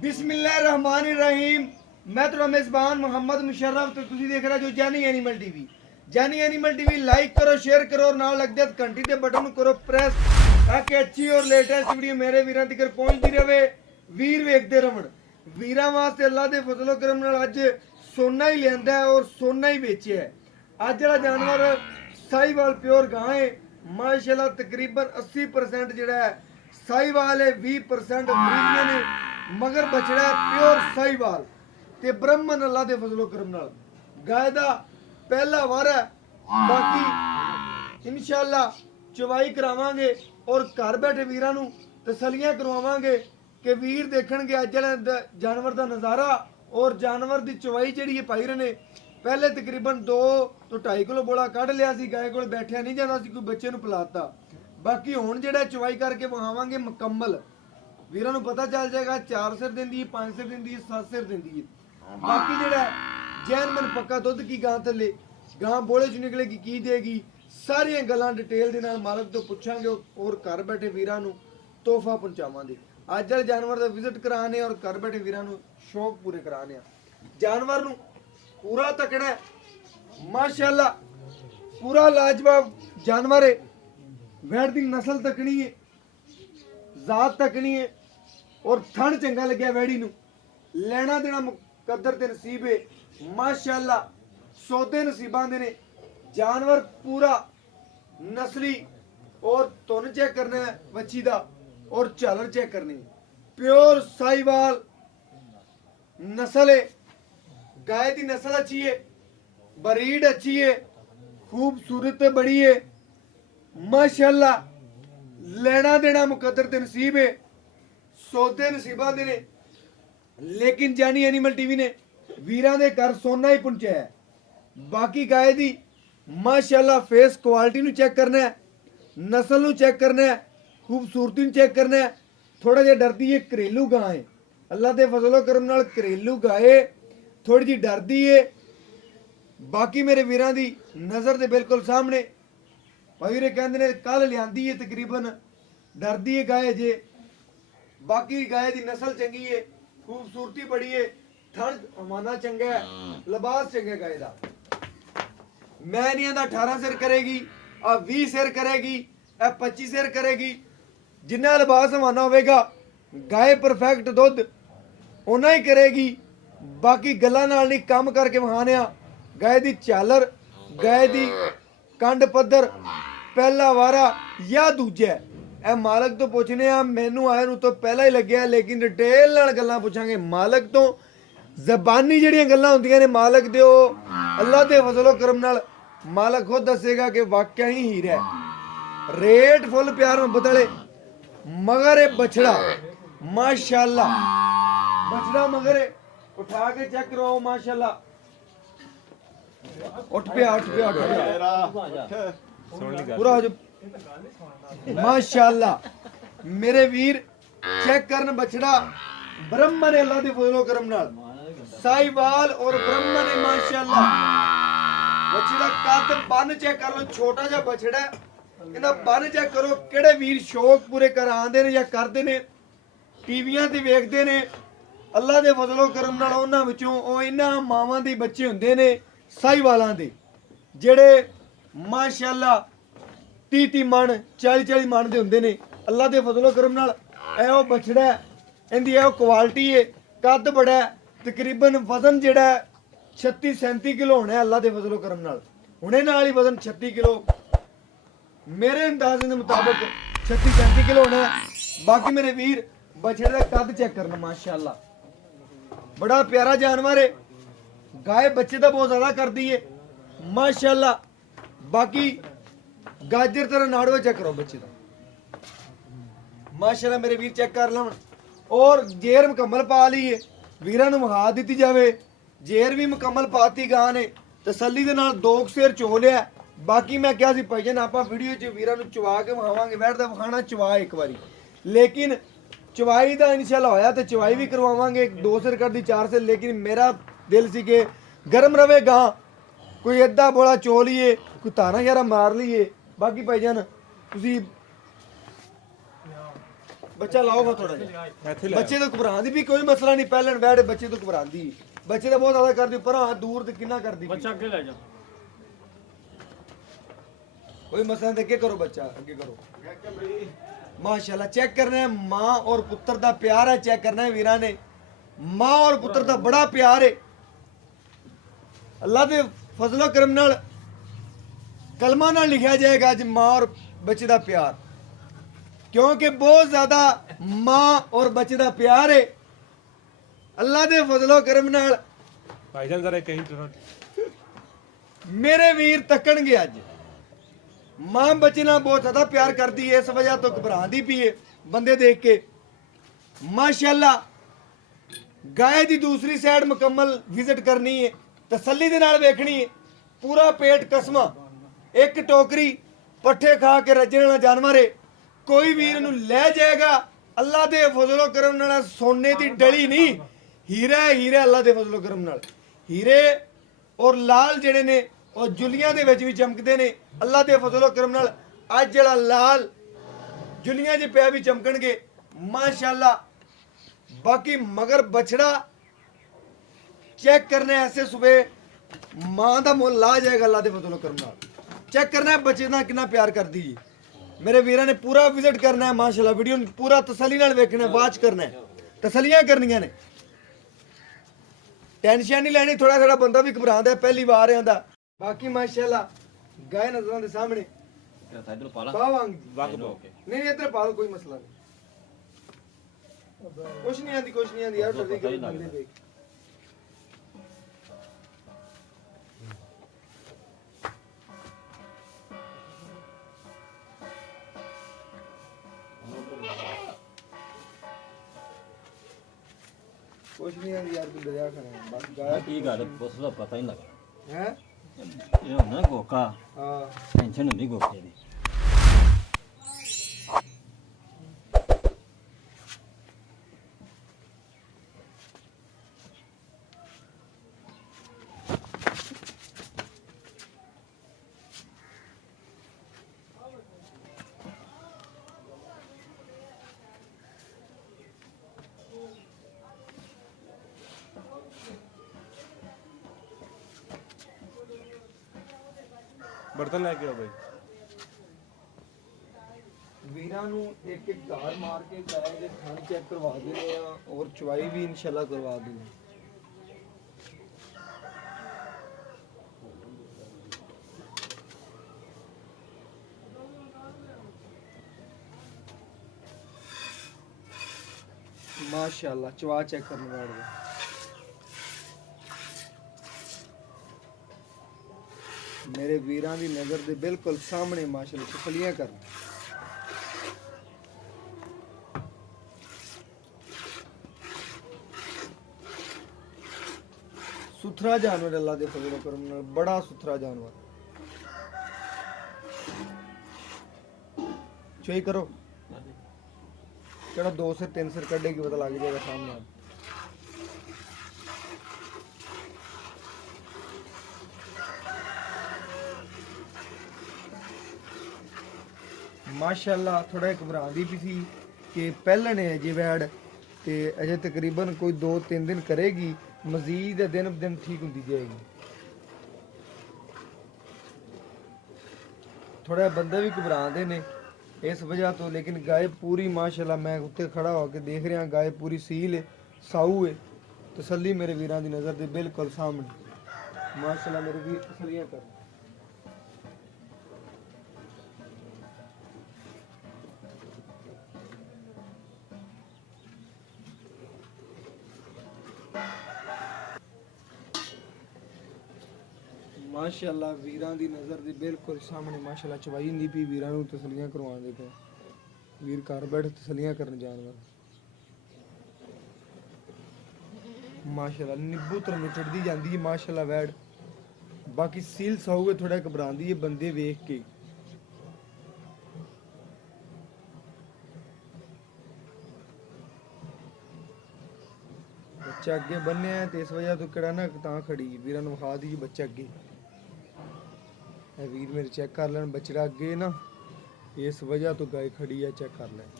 बिस्मिल्लाहिर्रहमानिर्रहीम। मैं तो मेज़बान मोहम्मद मुशर्रफ तो तुसी देख रहे हो जानी एनिमल टीवी। जानी एनिमल टीवी लाइक करो, शेयर करो और नाल लग जाए घंटी के बटन करो प्रेस ताकि अच्छी और लेटेस्ट वीडियो मेरे वीरां तक पहुंचती रहे। वीर वेखते रवन। वीरां वास्ते अल्लाह के फजलो करम नाल अज सोना ही लियांदा है और सोना ही बेचिया है। अज जिहड़ा जानवर साहिवाल प्योर गां है माशाल्लाह तकरीबन 80% जिहड़ा है साहिवाल है, 20% फ्रीजियन है, मगर बछड़ा प्योर साहिवाल ते ब्रह्मन अल्लाह दे फजलो करम नाल गाय दा पहला वार है। बाकी इंशाअल्लाह चवाई करावांगे और घर बैठे वीरां नूं तसलियां करवावांगे कि वीर देखणगे अज जिहड़ा जानवर दा नज़ारा और जानवर दी चवाई जिहड़ी है पाई रहे ने। पहले तकरीबन 2 तो 2.5 किलो बोला कढ़ लिया सी, गाय कोल बैठिया नहीं जाता सी, कोई बच्चे नूं पिलाता। बाकी हुण जिहड़ा चवाई करके विखावांगे मुकम्मल वीरां नूं पता चल जाएगा 4 सिर दिंदी है, 5 सिर दिंदी है, 7 सिर दिंदी है। बाकी जिहड़ा जैन मन पक्का दुध की गां थल्ले गां बोले च निकलेगी की देगी सारियां गल्लां डिटेल दे नाल मालक तो पुछांगे और घर बैठे वीरां नूं तोहफा पहुंचावांगे। अज वाले जानवर दा विजिट कराने और घर बैठे वीरां नूं शौक पूरे कराने। जानवर नूं पूरा तकड़ा है माशाअल्लाह, पूरा लाजवाब जानवर है। वैड़ दी नस्ल तकनी है, जात तकनी है और थण चंगा लग्या वैड़ी नूं। लेना देना मुकद्दर ते नसीब है माशाअल्लाह, सौदे नसीबां दे ने। जानवर पूरा नस्ली और तुन चेक करना है बच्ची दा और झालर चेक करनी है। प्योर साहिवाल नस्ल है, गाय की नस्ल अच्छी है, ब्रीड अच्छी है, खूबसूरत बड़ी है माशाअल्लाह। लेना देना मुकद्दर ते नसीब है, सौदे नसीबा दे ने। लेकिन जानी एनिमल टीवी ने वीरां दे घर सोना ही पहुंचाया है। बाकी गाय दी माशाअल्लाह फेस क्वालिटी नूं चेक करना है, नस्ल नूं चेक करना है, खूबसूरती नूं चेक करना है। थोड़ा जिहा डरदी है, घरेलू गां है, अल्लाह दे फजलो करम नाल घरेलू गाय थोड़ी जी डरदी है। बाकी मेरे वीरां दी नज़र दे बिल्कुल सामने भाई कहते ने कल लियांदी है, तकरीबन डरदी है गाय जे। बाकी गाय दी नस्ल चंगी है, खूबसूरती बड़ी है, थण हमाना चंगा है, लिबास चंगा है गाय दा। मैं नहीं आंदा 18 सिर करेगी, 20 सिर करेगी, 25 सिर करेगी। जिन्ना लिबास हमाना होगा गाय परफेक्ट दुध उन्ना ही करेगी। बाकी गल्लां नाल नहीं काम करके विखाने आ। गाय दी झालर, गाय दी कंड पद्धर पहला वारा या दूजा ए मालक तो पुछने आ। मैनू आए नूं तो पहला ही लग्या, लेकिन डिटेल नाल गल्लां पुछांगे मालक तो। जबानी जिहड़ियां गल्लां हुंदियां ने मालक दे अल्लाह दे फजलो करम नाल मालक खुद दसेगा कि वाकई ही हीरा है। रेट फुल प्यार मोहब्बत वाले मगर ए बछड़ा माशाअल्लाह, बछड़ा मगर है उठा के चेक करो माशाअल्लाह। उठ पे पूरा हो जा माशाअल्लाह। मेरे वीर चेक करन बछड़ा ब्रह्मन है अल्लाह दे फजलो करम नाल साहिवाल और ब्रह्मन है माशाअल्लाह। बछड़ा कद बन चेक कर लो, छोटा जा बछड़ा इहदा बन चेक करो। किहड़े वीर शौक पूरे करांदे ने या करदे ने, टीवियां ते वेखदे ने, अल्लाह दे फजलो करम नाल उन्हां विचों ओ इन्हां मावां दे बच्चे हुंदे ने साहिवालां दे जेड़े माशाअल्लाह 30 मन 40 मन दे हुंदे ने। अल्लाह दे फजलो करम नाल एहो बछड़ा इंदी एहो क्वालिटी है, कद बड़ा है, तकरीबन वजन जेड़ा 36-37 किलो होना है अल्लाह दे फजलो करम नाल। हुणे नाल ही वजन 36 किलो मेरे अंदाजे के मुताबिक 36-37 किलो होना है। बाकी मेरे वीर बछड़े का कद चेक करना माशाअल्लाह, बड़ा प्यारा जानवर है। गाय बच्चे तो बहुत ज्यादा कर दी है माशाअल्लाह। बाकी गाजर तरह नाड़ुआ चेक करो बच्चे का माशाअल्लाह। मेरे वीर चेक कर लन और जेर मुकम्मल पा ली है, वीरां नूं वहा दी जावे। जेर भी मुकम्मल पाती गां ने, तसल्ली दे नाल 2 सेर चो लिया। बाकी मैं क्या सी भाईजान आपां वीडियो च वीरां नूं चवा के विखावांगे, वैड़ दा विखाना चवा एक बारी, लेकिन चवाई का इंशाल्लाह होया तो चवाई भी करवावांगे। 2 सिर कर दी 4 सिर, लेकिन मेरा दिल सी कि गर्म रवे गां, कोई अद्धा बोला चो लीए, कोई धारा शारा मार लीए। बाकी भाईजान तुसी ਬੱਚਾ ਲਾਓਗਾ ਥੋੜਾ ਜਿਹਾ ਬੱਚੇ ਤੋਂ ਘਬਰਾਉਂਦੀ ਵੀ ਕੋਈ ਮਸਲਾ ਨਹੀਂ ਪਹਿਲਣ ਬੈਠ ਬੱਚੇ ਤੋਂ ਘਬਰਾਉਂਦੀ ਬੱਚੇ ਦਾ ਬਹੁਤ ਜ਼ਿਆਦਾ ਕਰਦੀ ਪਰ ਹਾਂ ਦੂਰ ਤੇ ਕਿੰਨਾ ਕਰਦੀ ਬੱਚਾ ਅੱਗੇ ਲੈ ਜਾ कोई मसला नहीं करो बच्चा आगे करो माशाल्लाह चेक करना है माँ और पुत्र दा प्यार है चेक करना है वीरा ने माँ और पुत्र दा बड़ा प्यार है अल्लाह दे फजलो करम नाल कलमा नाल लिखा जाएगा आज माँ और बच्चे दा प्यार क्योंकि बहुत ज्यादा माँ और बच्चे दा प्यार है अल्लाह दे फजलो करम नाल भाईजान जरा कहीं मेरे वीर तकन गए अज मां बच्चे नाल बहुत ज्यादा प्यार करती है इस वजह तो घबराती पी है बंदे देख के माशाल्लाह गाय दी दूसरी साइड मुकम्मल विजिट करनी है तसल्ली दे नाल देखनी है पूरा पेट कसमा एक टोकरी पट्ठे खा के रजने वाला जानवर है कोई वीर नूं ले जाएगा अल्लाह दे फजलो करम नाल सोने दी डली नहीं हीरा हीरा अल्लाह दे फजलो करम नाल हीरे और लाल जेड़े ने और जुलियां दे विच भी चमकदे ने अल्लाह दे फजलो करम नाल अज जेड़ा लाल जुलियां च पिया भी चमकणगे माशाल्लाह बाकी मगर बछड़ा चेक करना है ऐसे सुबह मां दा मुल ला जाएगा अल्लाह दे फजलो करम नाल चेक करना है बच्चे नाल कितना प्यार करदी है मेरे वीरां ने पूरा विजिट करना है माशाल्लाह वीडियो पूरा तसल्ली नाल देखना है वाच करना है तसल्लियां करनियां ने टेंशन नहीं लेनी थोड़ा थोड़ा बंदा भी घबरांदा है पहली बार आंदा बाकी माशाल्लाह गाय नजरों के सामने नहीं इधर पालो कोई मसला नहीं कुछ नहीं आंदी यार जल्दी करो बंदे देख कुछ नहीं आंदी यार तू दरिया खाना बस गाय ਕੀ ਗੱਲ ਉਸ ਦਾ ਪਤਾ ਹੀ ਨਹੀਂ ਲੱਗਾ हैं ਇਹ ਹੁੰਦਾ ਗੋਕਾ हां ਟੈਨਸ਼ਨ ਹੁੰਦੀ ਗੋਕੇ ਦੀ बर्तन लेके आओ भाई वीरा ਨੂੰ ਇੱਕ ਇੱਕ ਧਾਰ ਮਾਰ ਕੇ ਗਾਇ ਦੇ ਥਣ ਚੈੱਕ ਕਰਵਾ ਦਿੰਦੇ ਆ ਔਰ ਚਵਾਈ ਵੀ ਇਨਸ਼ਾਅੱਲਾ ਕਰਵਾ ਦਿੰਦੇ माशाल्लाह चवा चेक करने वाले मेरे वीरां दी नजर दे बिल्कुल सामने माशाल्लाह तसल्लियां कर सुथरा जानवर अल्लाह दे फजल करम नाल बड़ा सुथरा जानवर चोई करो केड़ा 2 से 3 सिर कड्डे की पता लग जाएगा सामने आप माशाल्लाह थोड़ा घबरांदी भी सी कि पहलने है जी वैड ते अजे तकरीबन कोई 2-3 दिन करेगी मजीद दिन ब दिन ठीक होती जाएगी थोड़ा बंदे भी घबराते ने इस वजह तो लेकिन गाय पूरी माशाल्लाह मैं उत्ते खड़ा होकर देख रहा गाय पूरी सील है साऊ है तसल्ली मेरे वीरां दी नज़र दे बिल्कुल सामने माशाल्लाह मेरे वीर तसल्लियां कर माशाल्लाह वीरां दी नज़र दे बिल्कुल सामने माशाल्लाह चवाई नहीं पी वीरां नूं तसल्लियां करवाउंदे पे वीर घर बैठ तसल्लियां करन जानवर माशाल्लाह निब्बू तर निचड़दी जांदी है माशाल्लाह वैड बाकी सील साऊगे थोड़ा घबरांदी है बंदे वेख के बच्चा अगे बन्ने ते इस वजह तो केड़ा ना तां खड़ी वीरां नूं विखा दी बच्चा अगे वीर मेरे चेक कर लैन बछड़ा अगे ना इस वजह तो गाय खड़ी है चेक कर लैन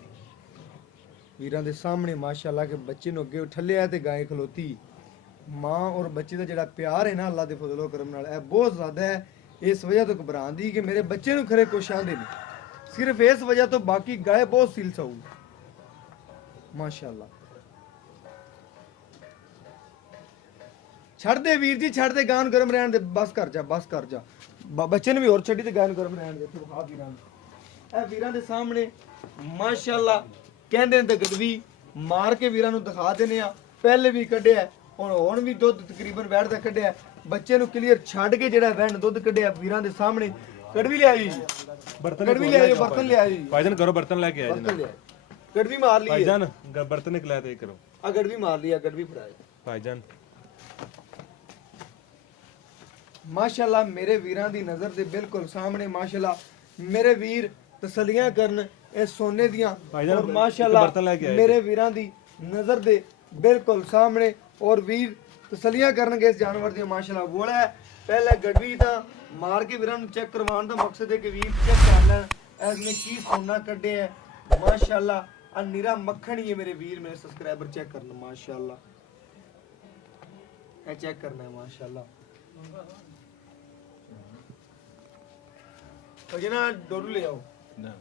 ਵੀਰਾਂ ਦੇ ਸਾਹਮਣੇ ਮਾਸ਼ਾਅੱਲਾ ਕਿ ਬੱਚੇ ਨੂੰ ਅੱਗੇ ਠੱਲਿਆ ਤੇ ਗਾਏ ਖਲੋਤੀ ਮਾਂ ਔਰ ਬੱਚੇ ਦਾ ਜਿਹੜਾ ਪਿਆਰ ਹੈ ਨਾ ਅੱਲਾ ਦੇ ਫਜ਼ਲੋ ਕਰਮ ਨਾਲ ਇਹ ਬਹੁਤ ਜ਼ਿਆਦਾ ਹੈ। ਇਸ ਵਜ੍ਹਾ ਤੋਂ ਘਬਰਾਉਂਦੀ ਕਿ ਮੇਰੇ ਬੱਚੇ ਨੂੰ ਖਰੇ ਕੁਛ ਆਂਦੇ ਨੇ, ਸਿਰਫ ਇਸ ਵਜ੍ਹਾ ਤੋਂ, ਬਾਕੀ ਗਾਏ ਬਹੁਤ ਸੀਲ ਸਾਊ ਮਾਸ਼ਾਅੱਲਾ। ਛੱਡ ਦੇ ਵੀਰ ਜੀ, ਛੱਡ ਦੇ, ਗਾਨ ਗਰਮ ਰਹਿਣ ਦੇ, ਬਸ ਕਰ ਜਾ, ਬਸ ਕਰ ਜਾ। ਬੱਚੇ ਨੂੰ ਵੀ ਹੋਰ ਛੱਡੀ ਤੇ ਗਾਨ ਗਰਮ ਰਹਿਣ ਦੇ। ਤੇ ਵਿਖਾ ਵੀਰਾਂ ਨੂੰ, ਇਹ ਵੀਰਾਂ ਦੇ ਸਾਹਮਣੇ ਮਾਸ਼ਾਅੱਲਾ ਕਹਿੰਦੇ ਨੇ ਤੇ ਗਦਵੀ ਮਾਰ ਕੇ ਵੀਰਾਂ ਨੂੰ ਦਿਖਾ ਦਿੰਦੇ ਆ। ਪਹਿਲੇ ਵੀ ਕੱਢਿਆ, ਹੁਣ ਵੀ ਦੁੱਧ ਤਕਰੀਬਨ ਵੈੜ ਦਾ ਕੱਢਿਆ। ਬੱਚੇ ਨੂੰ ਕਲੀਅਰ ਛੱਡ ਕੇ ਜਿਹੜਾ ਵੈਣ ਦੁੱਧ ਕੱਢਿਆ ਵੀਰਾਂ ਦੇ ਸਾਹਮਣੇ। ਕੜਵੀ ਲਿਆਈ, ਕੜਵੀ ਲਿਆਈ, ਬਰਤਨ ਲਿਆਈ भाईजान करो बर्तन लेके आए ਬਰਤਨ जनाब ਲਿਆਈ, ਕੜਵੀ ਮਾਰ ਲਈ भाईजान बर्तन निकला तो करो ਆ, ਗੜਵੀ ਮਾਰ ਲਈ ਆ, ਗੜਵੀ ਫੜਾਏ भाईजान। ਮਾਸ਼ਾਅੱਲਾ ਮੇਰੇ ਵੀਰਾਂ ਦੀ ਨਜ਼ਰ ਦੇ ਬਿਲਕੁਲ ਸਾਹਮਣੇ ਮਾਸ਼ਾਅੱਲਾ ਮੇਰੇ ਵੀਰ ਤਸੱਲੀਆਂ ਕਰਨ ਇਹ ਸੋਨੇ ਦੀਆਂ ਭਾਈਜਾਨ, ਔਰ ਇੱਕ ਮਾਸ਼ਾਅੱਲਾ ਬਰਤਨ ਲੈ ਕੇ ਆਏ ਮੇਰੇ ਵੀਰਾਂ ਦੀ ਨਜ਼ਰ ਦੇ ਬਿਲਕੁਲ ਸਾਹਮਣੇ ਔਰ ਵੀਰ ਤਸੱਲੀਆਂ ਕਰਨਗੇ ਇਸ ਜਾਨਵਰ ਦੀਆਂ ਮਾਸ਼ਾਅੱਲਾ। ਵੋਲਾ ਹੈ ਪਹਿਲੇ ਗੜਵੀ ਤਾਂ ਮਾਰ ਕੇ ਵੀਰਾਂ ਨੂੰ ਚੈੱਕ ਕਰਵਾਉਣ ਦਾ ਮਕਸਦ ਹੈ ਕਿ ਵੀਰ ਚੈੱਕ ਕਰ ਲੈਣ ਇਸ ਨੇ ਕੀ ਸੋਨਾ ਕੱਢਿਆ ਹੈ ਮਾਸ਼ਾਅੱਲਾ। ਆ ਨੀਰਾ ਮੱਖਣ ਹੀ ਹੈ ਮੇਰੇ ਵੀਰ, ਮੇਰੇ ਸਬਸਕ੍ਰਾਈਬਰ ਚੈੱਕ ਕਰਨ ਮਾਸ਼ਾਅੱਲਾ, ਇਹ ਚੈੱਕ ਕਰਨਾ ਹੈ ਮਾਸ਼ਾਅੱਲਾ। तो ना डोलू ले आओ, ਨਾ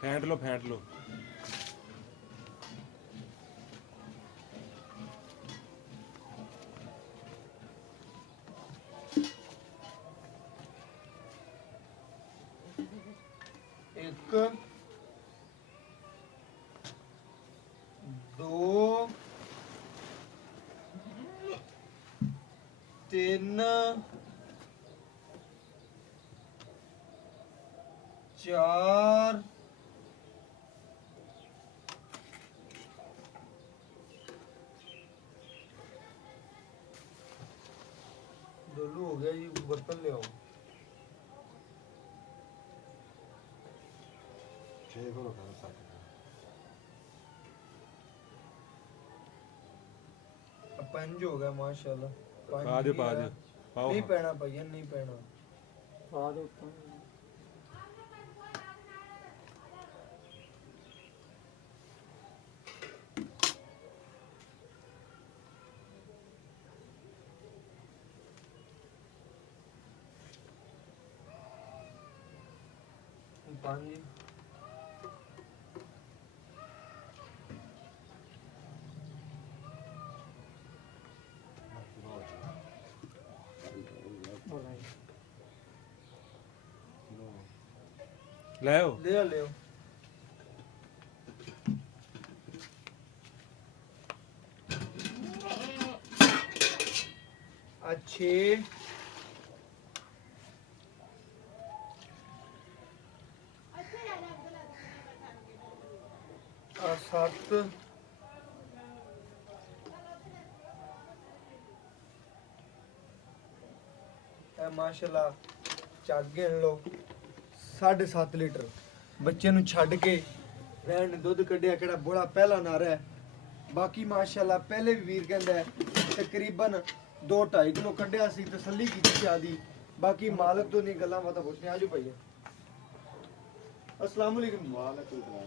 फेंट लो फेंट लो। एक दो तीन चार डोलू हो गया जी, बर्तन ले आओ। पंज हो गया माशाल्लाह। पंज पा दो भी पा है। दो पाओ नहीं पैना भैया, नहीं पैना। पा दो पानी ले आओ ले आओ, ले आओ। अच्छे सत्त माशाल्लाह ਚੱਕ ਗਿਣ ਲਓ 7.5 ਲੀਟਰ ਬੱਚੇ ਨੂੰ ਛੱਡ ਕੇ ਵੈਣ ਨੇ ਦੁੱਧ ਕੱਢਿਆ, ਕਿਹੜਾ ਬੋਲਾ ਪਹਿਲਾ ਨਾਰਾ ਹੈ। ਬਾਕੀ ਮਾਸ਼ਾਅੱਲਾ ਪਹਿਲੇ ਵੀ ਵੀਰ ਕਹਿੰਦਾ ਹੈ ਤਕਰੀਬਨ 2-2.5 ਕਿਲੋ ਕੱਢਿਆ ਸੀ, ਤਸੱਲੀ ਕੀਤੀ ਜਾਂਦੀ। ਬਾਕੀ ਮਾਲਕ ਤੋਂ ਨਹੀਂ ਗੱਲਾਂ ਬਾਤਾਂ ਪੁੱਛਣੇ। ਆਜੋ ਭਈਆ, अस्सलाम वालेकुम।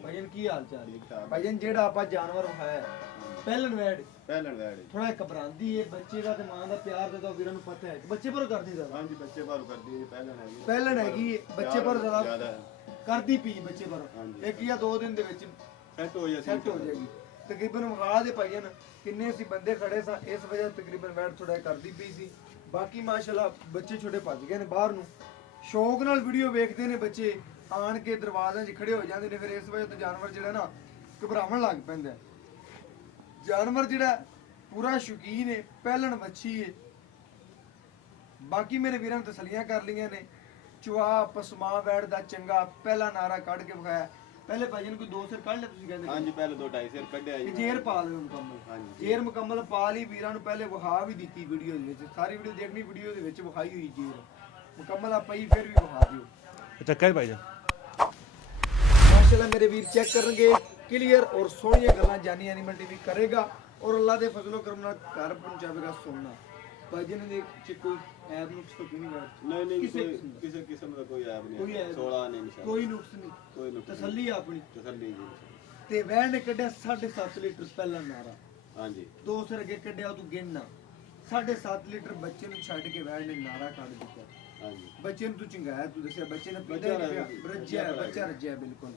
भाईजान की हाल चाल है? भाईजान जेड़ा आपा जानवर है पहलन वैड थोड़ा घबरांदी है बच्चे का ते मां दा प्यार ते तो वीरां नु पता है बच्चे पर करदी ज़्यादा। हां जी बच्चे पर करदी है, पहलन हैगी बच्चे पर ज़्यादा करदी पी बच्चे पर एक या 2 दिन दे विच सेट हो जाएगी तकरीबन। वहा दे भाईजान किन्ने सी बंदे खड़े सा इस वजह तकरीबन वैड थोड़ा करदी पी सी। बाकी माशाल्लाह बच्चे छोटे भज गए ने बाहर नु, शौक नाल वीडियो वेखदे ने बच्चे, ਆਣ ਕੇ ਦਰਵਾਜ਼ਿਆਂ 'ਚ ਖੜੇ ਹੋ ਜਾਂਦੇ ਨੇ। ਫਿਰ ਇਸ ਵਜ੍ਹਾ ਤੋਂ ਜਾਨਵਰ ਜਿਹੜਾ ਨਾ ਘਬਰਾਉਣ ਲੱਗ ਪੈਂਦਾ। ਜਾਨਵਰ ਜਿਹੜਾ ਪੂਰਾ ਸ਼ੌਕੀਨ ਹੈ, ਪਹਿਲਣ ਵੱਛੀ ਹੈ। ਬਾਕੀ ਮੇਰੇ ਵੀਰਾਂ ਨੇ ਤਸੱਲੀਆਂ ਕਰ ਲਈਆਂ ਨੇ। ਚੁਆ ਪਸਮਾ ਵੈੜ ਦਾ ਚੰਗਾ ਪਹਿਲਾ ਨਾਰਾ ਕੱਢ ਕੇ ਵਿਖਾਇਆ। ਪਹਿਲੇ ਭਾਜੀ ਨੂੰ ਕੋਈ 2 ਸਿਰ ਕੱਢ ਲਿਆ ਤੁਸੀਂ ਕਹਿੰਦੇ? ਹਾਂਜੀ ਪਹਿਲੇ 2-2.5 ਸਿਰ ਕੱਢਿਆ ਜੀ। ਜੇਰ ਪਾ ਲਿਓ ਮੁਕੰਮਲ, ਜੇਰ ਮੁਕੰਮਲ ਪਾ ਲਈ। ਵੀਰਾਂ ਨੂੰ ਪਹਿਲੇ ਵਿਖਾ ਵੀ ਦਿੱਤੀ ਵੀਡੀਓ ਦੇ ਵਿੱਚ, ਸਾਰੀ ਵੀਡੀਓ ਦੇਖਣੀ, ਵੀਡੀਓ ਦੇ ਵਿੱਚ ਵਿਖਾਈ ਹੋਈ ਜੇਰ ਮੁਕੰਮਲ ਆ ਪਈ, ਫਿਰ ਵੀ ਵਿਖਾ ਦਿਓ। चक्का है भाईजान माशाल्लाह मेरे वीर चेक करेंगे क्लियर और सोहनिया गल्लां जानी एनिमल टीवी करेगा और अल्लाह दे फजलो करम नाल घर पहुंचावेगा सोना। भाई जी ने कोई ਐਬ ਨੁਕਸ ਤੋਂ ਕੋਈ ਨਹੀਂ ਵੈੜ ਨਹੀਂ ਨਹੀਂ ਕਿਸੇ ਕੋਈ ਕਿਸਮ ਦਾ। ਕਿਸੇ ਕਿਸਮ ਦਾ ਕੋਈ ਐਬ ਕੋਈ ਨਹੀਂ ਐਬ 16 ਨਹੀਂ ਨਿਸ਼ਾਨ ਕੋਈ ਨੁਕਸ ਨਹੀਂ ਕੋਈ ਨੁਕਸ ਤਸੱਲੀ ਆ ਆਪਣੀ ਤਸੱਲੀ ਜੀ ਤੇ ਵੈੜ ਨੇ ਕੱਢਿਆ 7.5 ਲੀਟਰ ਪਹਿਲਾ ਨਾਰਾ ਹਾਂਜੀ 2 ਸਿਰ ਅੱਗੇ ਕੱਢਿਆ ਤੂੰ ਗਿਣਨਾ 7.5 ਲੀਟਰ ਬੱਚੇ ਨੂੰ ਛੱਡ ਕੇ ਵੈੜ ਨੇ ਨਾਰਾ ਕੱਢ ਦਿੱਤਾ ਹਾਂਜੀ ਬੱਚੇ ਨੂੰ ਤੂੰ ਚੰਗਾਇਆ ਤੂੰ ਦੱਸਿਆ ਬੱਚੇ ਨੇ ਬੱਚਾ ਪੀਤਾ ਰਹਿ ਨਹੀਂ ਗਿਆ। ਰੱਜਿਆ ਹੈ, ਬੱਚਾ ਰੱਜਿਆ ਬਿਲਕੁਲ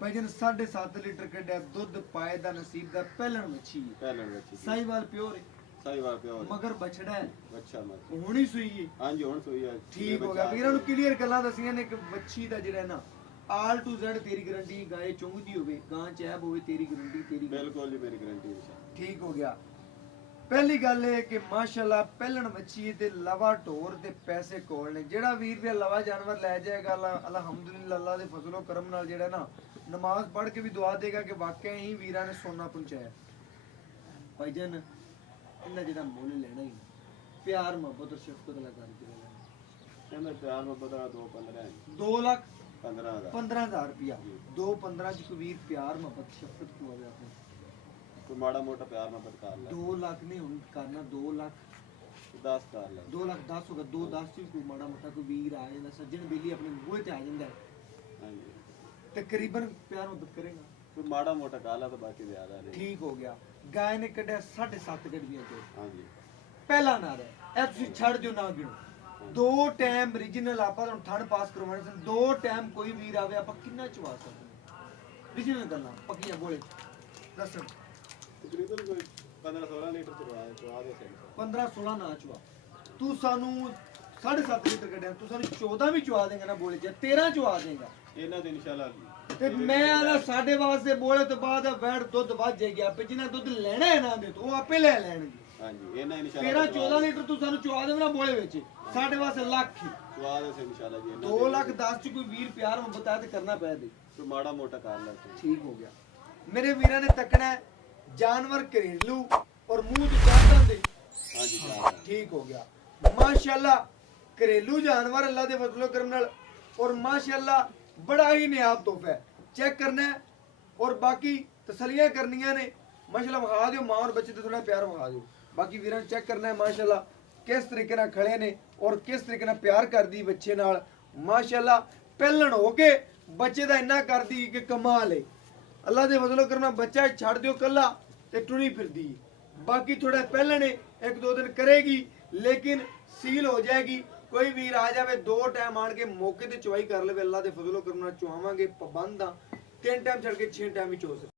ਭਾਈ ਜਨ 7.5 ਲੀਟਰ ਕੱਢਿਆ ਦੁੱਧ ਪਾਏ ਦਾ ਨਸੀਬ ਦਾ ਪਹਿਲਣ ਮੱਛੀ ਹੈ। ਪਹਿਲਣ ਵਿੱਚ ਸਾਈਵਾਲ ਪਿਓਰ ਹੈ ਸਹੀ ਵਾਰ ਪਿਆ ਹੋ ਮਗਰ ਬਛੜਾ ਹੈ ਅੱਛਾ ਮਤ ਹੁਣੀ ਸੂਈ ਹੈ ਹਾਂਜੀ ਹੁਣ ਸੋਈ ਆ ਠੀਕ ਹੋ ਗਿਆ ਵੀਰਾਂ ਨੂੰ ਕਲੀਅਰ ਗੱਲਾਂ ਦੱਸੀਆਂ ਨੇ ਕਿ ਬੱਚੀ ਦਾ ਜਿਹੜਾ ਨਾ ਆਲ ਟੂ ਜ਼ੈਡ ਤੇਰੀ ਗਾਰੰਟੀ ਗਾਏ ਚੁੰਗਦੀ ਹੋਵੇ ਗਾਂ ਚੈਬ ਹੋਵੇ ਤੇਰੀ ਗਾਰੰਟੀ ਤੇਰੀ guarantee। ਬਿਲਕੁਲ ਜੀ ਮੇਰੀ ਗਾਰੰਟੀ ਹੈ ਠੀਕ ਹੋ ਗਿਆ ਪਹਿਲੀ ਗੱਲ ਇਹ ਕਿ ਮਾਸ਼ਾਅੱਲਾ ਪਹਿਲਣ ਮੱਛੀ ਤੇ ਲਵਾ ਢੋਰ ਦੇ ਪੈਸੇ ਕੋਲ ਨੇ ਜਿਹੜਾ ਵੀਰ ਵੀ ਲਵਾ ਜਾਨਵਰ ਲੈ ਜਾਏਗਾ ਅਲਹਮਦੁਲਿਲਾ ਅੱਲਾ ਦੇ ਫਜ਼ਲੋ ਕਰਮ ਨਾਲ ਜਿਹੜਾ ਨਾ ਨਮਾਜ਼ ਪੜ੍ਹ ਕੇ ਵੀ ਦੁਆ ਦੇਗਾ ਕਿ ਵਾਕਿਆ ਹੀ ਵੀਰਾਂ ਨੇ ਸੋਨਾ ਪਹੁੰਚਾਇਆ ਭਾਈਜਾਨ ਇਹਨਾਂ ਜਿਹੜਾ ਮੁੱਲ ਲੈਣਾ ਹੀ ਪਿਆਰ ਮੁਹੱਬਤ ਔਰ ਸ਼ਫਕਤ ਨਾਲ ਕਰਕੇ ਲੈਣਾ ਕਹਿੰਦਾ ਪਿਆਰ ਮੁਹੱਬਤ ਦਾ 215 2 ਲੱਖ 15 ਦਾ 15000 ਰੁਪਿਆ 215 ਚ ਕੋਈ ਵੀਰ ਪਿਆਰ ਮੁਹੱਬਤ ਸ਼ਫਕਤ ਪਵਾਵੇ ਆਪਣੇ ਕੋਈ ਮਾੜਾ ਮੋਟਾ ਪਿਆਰ ਮੁਹੱਬਤ ਕਰ ਲੈ 2 ਲੱਖ ਨਹੀਂ ਹੁਣ ਕਰਨਾ 2 ਲੱਖ 10 ਕਰ ਲੈ 2 ਲੱਖ 10 ਹੋਗਾ 2 10 ਚ ਵੀ ਕੋਈ ਮਾੜਾ ਮੋਟਾ ਕੋਈ ਵੀਰ ਆ ਜਾਂਦਾ ਸੱਜਣ ਬੇਲੀ ਆਪਣੇ ਮੂੰਹ ਤੇ ਆ ਜਾਂਦਾ ਹੈ ਹਾਂਜੀ ਤਕਰੀਬਨ ਪਿਆਰ ਮੁਹੱਬਤ ਕਰੇਗਾ ਕੋਈ ਮਾੜਾ ਮੋਟਾ ਕਰ ਲੈ ਤਾਂ ਬਾਕੀ ਜ਼ਿਆਦਾ ਨਹੀਂ ਠੀਕ ਹੋ ਗਿਆ ਗਾਇ ਨੇ ਕੱਢਿਆ 7.5 ਗੱਡੀਆਂ ਤੋਂ ਹਾਂਜੀ ਪਹਿਲਾ ਨਾਰਾ ਇਹ ਤੁਸੀਂ ਛੱਡ ਦਿਓ ਨਾ ਗਿਣੋ 2 ਟਾਈਮ ਰੀਜਨਲ ਆਪਾਂ ਤੁਹਾਨੂੰ ਠੰਡ ਪਾਸ ਕਰਵਾਉਣੇ ਸਨ 2 ਟਾਈਮ ਕੋਈ ਵੀਰ ਆਵੇ ਆਪਾਂ ਕਿੰਨਾ ਚਵਾ ਸਕਦੇ ਹਾਂ ਰੀਜਨਲ ਗੱਲਾਂ ਪੱਕੀਆਂ ਬੋਲੇ ਦੱਸੋ ਤਕਰੀਬਨ ਕੋਈ 15 16 ਲੀਟਰ ਚਵਾ ਦੇ ਸਹੀ 15 16 ਨਾ ਚਵਾ ਤੂੰ ਸਾਨੂੰ 7.5 ਲੀਟਰ ਕੱਢਿਆ ਤੂੰ ਸਾਨੂੰ 14 ਵੀ ਚਵਾ ਦੇਗਾ ਨਾ ਬੋਲੇ ਚ 13 ਚਵਾ ਦੇਗਾ ਇਹਨਾਂ ਦੇ ਇਨਸ਼ਾਅੱਲਾ ਤੇ ਮੈਂ ਆਣਾ ਸਾਡੇ ਵਾਸਤੇ ਬੋਲੇ ਤੋਂ ਬਾਅਦ ਵੈੜ ਦੁੱਧ ਵੱਧ ਜਾਏਗਾ ਆਪੇ ਜਿਹਨਾਂ ਦੁੱਧ ਲੈਣਾ ਹੈ ਨਾ ਦੇ ਉਹ ਆਪੇ ਲੈ ਲੈਣਗੇ ਹਾਂਜੀ ਇਹਨਾਂ ਇਨਸ਼ਾਅੱਲਾ 13 14 ਲੀਟਰ ਤੂੰ ਸਾਨੂੰ ਚਵਾ ਦੇਣਾ ਬੋਲੇ ਵਿੱਚ ਸਾਡੇ ਵਾਸਤੇ ਲੱਖ ਹੀ। ਚਵਾ ਦੇ ਸੇ ਇਨਸ਼ਾਅੱਲਾ ਜੀ ਇਹਨਾਂ 2 ਲੱਖ 10 ਚ ਕੋਈ ਵੀਰ ਪਿਆਰ ਮੁਹੱਬਤ ਆ ਤੇ ਕਰਨਾ ਪਿਆ ਦੇ ਕੋਈ ਮਾੜਾ ਮੋਟਾ ਕਰ ਲੈ ਤੂੰ। ਠੀਕ ਹੋ ਗਿਆ ਮੇਰੇ ਵੀਰਾਂ ਨੇ ਤੱਕਣਾ ਹੈ, ਜਾਨਵਰ ਘਰੇਲੂ ਔਰ ਮੂੰਹ ਚ ਚਾਹਤਾਂ ਦੇ ਹਾਂਜੀ ਚਾਹ ਠੀਕ ਹੋ ਗਿਆ ਮਾਸ਼ਾਅੱਲਾ ਘਰੇਲੂ ਜਾਨਵਰ ਅੱਲਾ ਦੇ ਫਜ਼ਲੋ ਕਰਮ ਨਾਲ ਔਰ ਮਾਸ਼ਾਅੱਲਾ ਬੜਾ ਹੀ ਨਿਆਬ ਤੋਹਫਾ ਹੈ ਚੈੱਕ ਕਰਨਾ ਹੈ ਔਰ ਬਾਕੀ ਤਸਲੀਆਂ ਕਰਨੀਆਂ ਨੇ ਮਾਸ਼ਾਅੱਲਾ ਵਿਖਾ ਦਿਓ ਮਾਂ ਔਰ ਬੱਚੇ ਤੇ ਥੋੜਾ ਪਿਆਰ ਵਿਖਾ ਦਿਓ ਬਾਕੀ ਵੀਰਾਂ ਨੂੰ ਚੈੱਕ ਕਰਨਾ ਹੈ ਮਾਸ਼ਾਅੱਲਾ ਕਿਸ ਤਰੀਕੇ ਨਾਲ ਖੜੇ ਨੇ ਔਰ ਕਿਸ ਤਰੀਕੇ ਨਾਲ ਪਿਆਰ ਕਰਦੀ ਬੱਚੇ ਨਾਲ ਮਾਸ਼ਾਅੱਲਾ ਪਹਿਲਣ ਹੋ ਕੇ ਬੱਚੇ ਦਾ ਇੰਨਾ ਕਰਦੀ ਕਿ ਕਮਾਲ ਹੈ ਅੱਲਾ ਦੇ ਫਜ਼ਲੋ ਕਰਮ ਨਾਲ ਬੱਚਾ ਛੱਡ ਦਿਓ ਕੱਲਾ ਤੇ ਟੁਰੀ ਫਿਰਦੀ ਬਾਕੀ ਥੋੜਾ ਪਹਿਲਣ 1-2 ਦਿਨ ਕਰੇਗੀ ਲੇਕਿਨ ਸੀਲ ਹੋ ਜਾਏਗੀ ਕੋਈ ਵੀਰ ਆ ਜਾਵੇ 2 ਟਾਈਮ ਆਣ ਕੇ ਮੌਕੇ ਤੇ ਚੁਆਈ ਕਰ ਲਵੇ ਅੱਲਾ ਦੇ ਫਜ਼ਲੋ ਕਰਮ ਨਾਲ ਚੁਆਵਾਂਗੇ ਪਾਬੰਦ ਆ 3 ਟਾਈਮ ਛੱਡ ਕੇ 6 ਟਾਈਮ ਹੀ ਚੋ